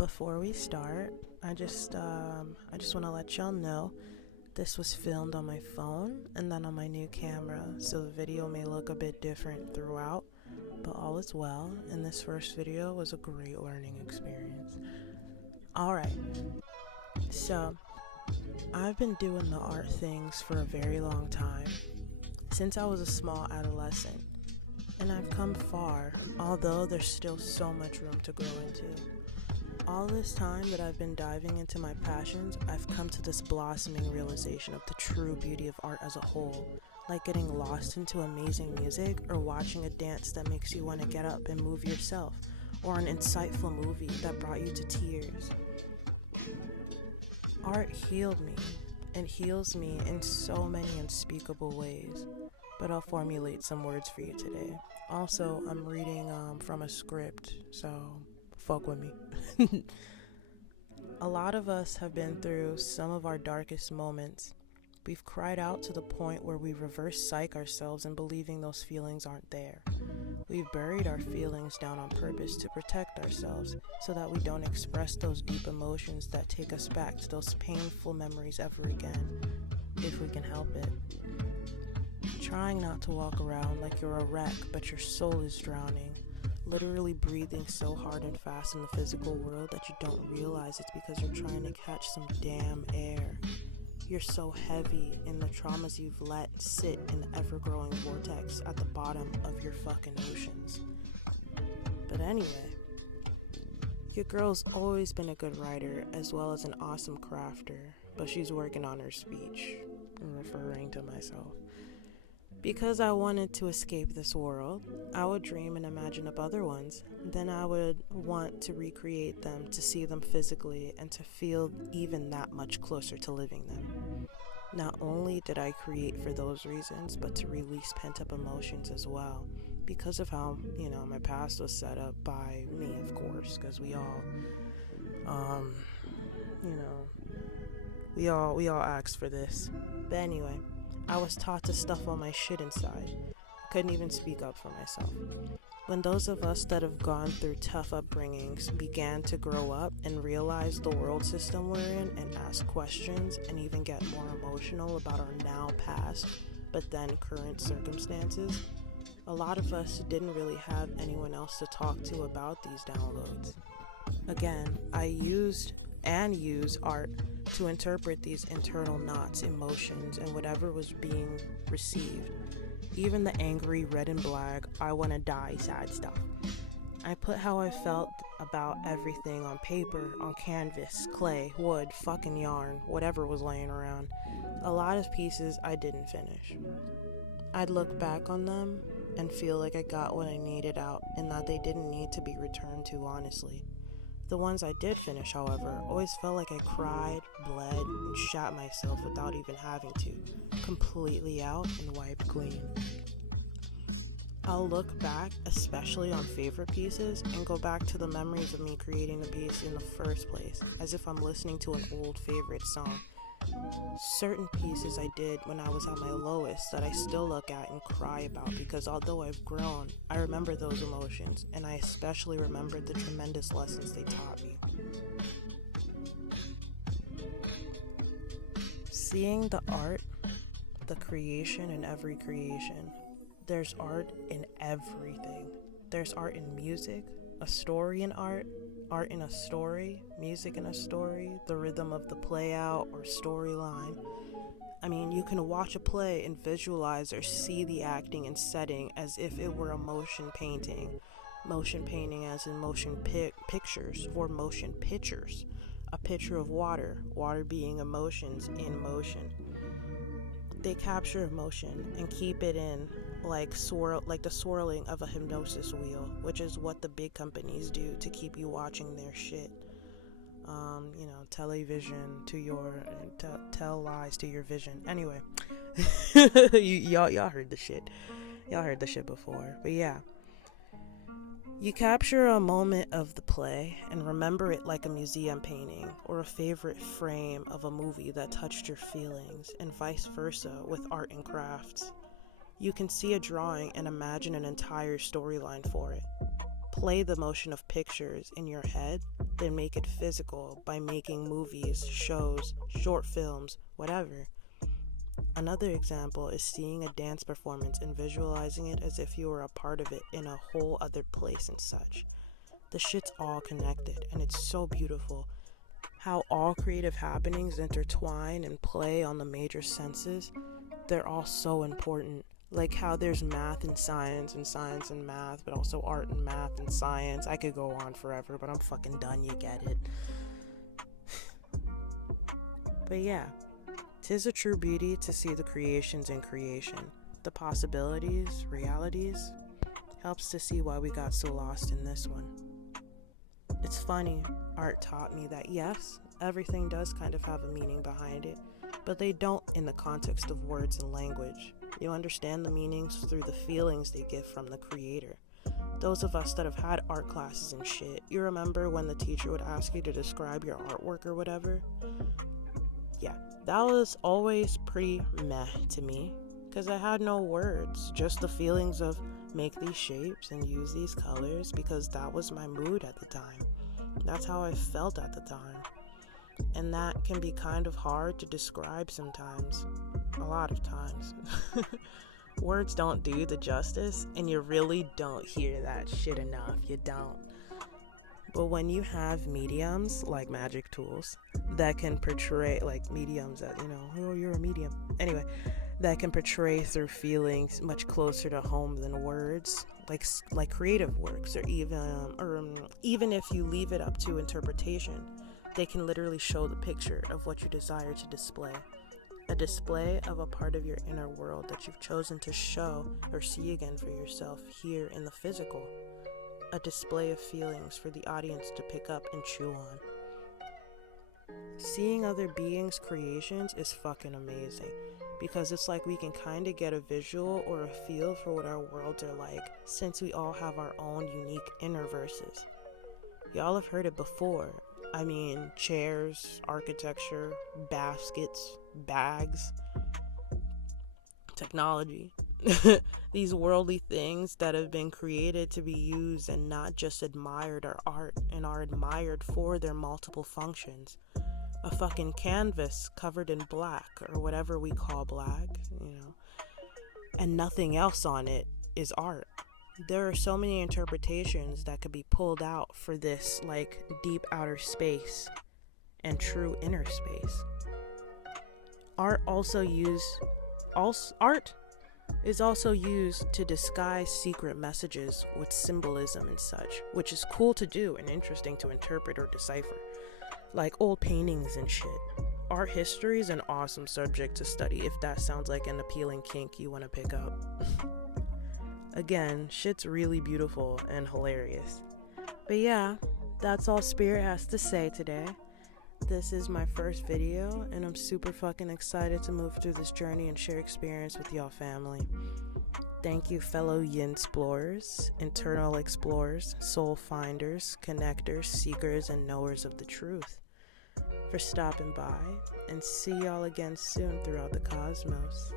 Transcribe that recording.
Before we start, I just want to let y'all know this was filmed on my phone and then on my new camera, so the video may look a bit different throughout, but all is well, and this first video was a great learning experience. Alright, so I've been doing the art things for a very long time, since I was a small adolescent, and I've come far, although there's still so much room to grow into. All this time that I've been diving into my passions, I've come to this blossoming realization of the true beauty of art as a whole, like getting lost into amazing music or watching a dance that makes you want to get up and move yourself, or an insightful movie that brought you to tears. Art healed me and heals me in so many unspeakable ways, but I'll formulate some words for you today. Also, I'm reading from a script, so fuck with me. A lot of us have been through some of our darkest moments. We've cried out to the point where we reverse psych ourselves in believing those feelings aren't there. We've buried our feelings down on purpose to protect ourselves so that we don't express those deep emotions that take us back to those painful memories ever again, if we can help it. Trying not to walk around like you're a wreck but your soul is drowning. Literally breathing so hard and fast in the physical world that you don't realize it's because you're trying to catch some damn air. You're so heavy in the traumas you've let sit in the ever-growing vortex at the bottom of your fucking oceans. But anyway, your girl's always been a good writer as well as an awesome crafter, but she's working on her speech. I'm referring to myself. Because I wanted to escape this world, I would dream and imagine up other ones. Then I would want to recreate them, to see them physically, and to feel even that much closer to living them. Not only did I create for those reasons, but to release pent-up emotions as well. Because of how, my past was set up by me, of course, because we all asked for this. But anyway, I was taught to stuff all my shit inside. Couldn't even speak up for myself. When those of us that have gone through tough upbringings began to grow up and realize the world system we're in and ask questions and even get more emotional about our now past, but then current circumstances, a lot of us didn't really have anyone else to talk to about these downloads. Again, I use art to interpret these internal knots, emotions, and whatever was being received. Even the angry red and black, I wanna die sad stuff. I put how I felt about everything on paper, on canvas, clay, wood, fucking yarn, whatever was laying around. A lot of pieces I didn't finish. I'd look back on them and feel like I got what I needed out and that they didn't need to be returned to, honestly. The ones I did finish, however, always felt like I cried, bled, and shat myself without even having to, completely out and wiped clean. I'll look back, especially on favorite pieces, and go back to the memories of me creating the piece in the first place, as if I'm listening to an old favorite song. Certain pieces I did when I was at my lowest that I still look at and cry about because although I've grown, I remember those emotions, and I especially remember the tremendous lessons they taught me. Seeing the art, the creation in every creation. There's art in everything. There's art in music, a story in art in a story, music in a story, the rhythm of the play out or storyline. I mean, you can watch a play and visualize or see the acting and setting as if it were a motion painting. Motion painting as in motion pictures or motion pictures. A picture of water being emotions in motion. They capture emotion and keep it in like the swirling of a hypnosis wheel, which is what the big companies do to keep you watching their shit. Television to your tell lies to your vision. Anyway, y'all heard the shit. Y'all heard the shit before. But yeah, you capture a moment of the play and remember it like a museum painting or a favorite frame of a movie that touched your feelings, and vice versa with art and crafts. You can see a drawing and imagine an entire storyline for it. Play the motion of pictures in your head then make it physical by making movies, shows, short films, whatever. Another example is seeing a dance performance and visualizing it as if you were a part of it in a whole other place and such. The shit's all connected, and it's so beautiful. How all creative happenings intertwine and play on the major senses, they're all so important. Like how there's math and science and math, but also art and math and science. I could go on forever, but I'm fucking done, you get it. But yeah, 'tis a true beauty to see the creations in creation, the possibilities, realities. Helps to see why we got so lost in this one. It's funny, art taught me that yes, everything does kind of have a meaning behind it, but they don't in the context of words and language. You understand the meanings through the feelings they give from the creator. Those of us that have had art classes and shit, you remember when the teacher would ask you to describe your artwork or whatever? Yeah, that was always pretty meh to me, because I had no words, just the feelings of make these shapes and use these colors, because that was my mood at the time. That's how I felt at the time. And that can be kind of hard to describe sometimes. A lot of times. Words don't do the justice, and you really don't hear that shit enough. You don't. But when you have mediums, like magic tools, that can portray, like mediums that, oh, you're a medium. Anyway, that can portray through feelings much closer to home than words, like creative works, or even if you leave it up to interpretation, they can literally show the picture of what you desire to display. A display of a part of your inner world that you've chosen to show or see again for yourself here in the physical. A display of feelings for the audience to pick up and chew on. Seeing other beings' creations is fucking amazing, because it's like we can kind of get a visual or a feel for what our worlds are like, since we all have our own unique inner verses. Y'all have heard it before. I mean, chairs, architecture, baskets, bags, technology. These worldly things that have been created to be used and not just admired are art, and are admired for their multiple functions. A fucking canvas covered in black, or whatever we call black, and nothing else on it is art. There are so many interpretations that could be pulled out for this, like, deep outer space and true inner space. Art is also used to disguise secret messages with symbolism and such, which is cool to do and interesting to interpret or decipher, like old paintings and shit. Art history is an awesome subject to study if that sounds like an appealing kink you want to pick up. Again, shit's really beautiful and hilarious. But yeah, that's all Spirit has to say today. This is my first video, and I'm super fucking excited to move through this journey and share experience with y'all family. Thank you, fellow yin explorers, internal explorers, soul finders, connectors, seekers, and knowers of the truth, for stopping by, and see y'all again soon throughout the cosmos.